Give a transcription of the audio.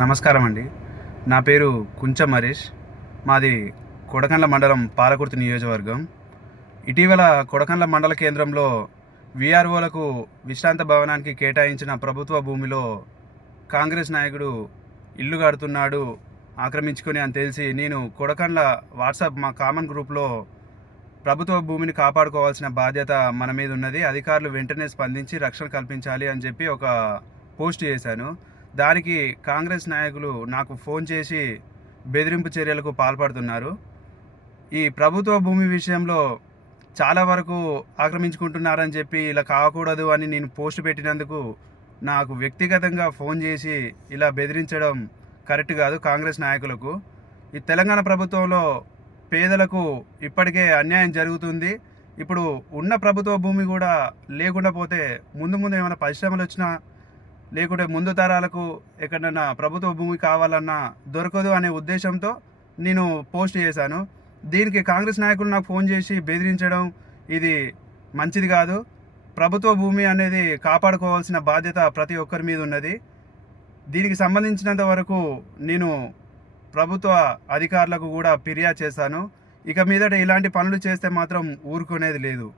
నమస్కారం అండి. నా పేరు కుంచం హరీష్. మాది కొడకండ్ల మండలం పాలకుర్తి నియోజకవర్గం. ఇటీవల కొడకండ్ల మండల కేంద్రంలో వీఆర్ఓలకు విశ్రాంత భవనానికి కేటాయించిన ప్రభుత్వ భూమిలో కాంగ్రెస్ నాయకుడు ఇల్లు కడుతున్నాడు ఆక్రమించుకొని అని తెలిసి నేను కొడకండ్ల వాట్సాప్ మా కామన్ గ్రూప్లో ప్రభుత్వ భూమిని కాపాడుకోవాల్సిన బాధ్యత మన మీద ఉన్నది, అధికారులు వెంటనే స్పందించి రక్షణ కల్పించాలి అని చెప్పి ఒక పోస్ట్ చేశాను. దానికి కాంగ్రెస్ నాయకులు నాకు ఫోన్ చేసి బెదిరింపు చర్యలకు పాల్పడుతున్నారు. ఈ ప్రభుత్వ భూమి విషయంలో చాలా వరకు ఆక్రమించుకుంటున్నారని చెప్పి ఇలా కాకూడదు అని నేను పోస్ట్ పెట్టినందుకు నాకు వ్యక్తిగతంగా ఫోన్ చేసి ఇలా బెదిరించడం కరెక్ట్ కాదు. కాంగ్రెస్ నాయకులకు ఈ తెలంగాణ ప్రభుత్వంలో పేదలకు ఇప్పటికే అన్యాయం జరుగుతుంది. ఇప్పుడు ఉన్న ప్రభుత్వ భూమి కూడా లేకుండా పోతే ముందు ముందు ఏమైనా పరిశ్రమలు వచ్చినా లేకుంటే ముందు తరాలకు ఎక్కడన్నా ప్రభుత్వ భూమి కావాలన్నా దొరకదు అనే ఉద్దేశంతో నేను పోస్ట్ చేశాను. దీనికి కాంగ్రెస్ నాయకులు నాకు ఫోన్ చేసి బెదిరించడం ఇది మంచిది కాదు. ప్రభుత్వ భూమి అనేది కాపాడుకోవాల్సిన బాధ్యత ప్రతి ఒక్కరి మీద ఉన్నది. దీనికి సంబంధించినంత వరకు నేను ప్రభుత్వ అధికారులకు కూడా ఫిర్యాదు చేశాను. ఇక మీదట ఇలాంటి పనులు చేస్తే మాత్రం ఊరుకునేది లేదు.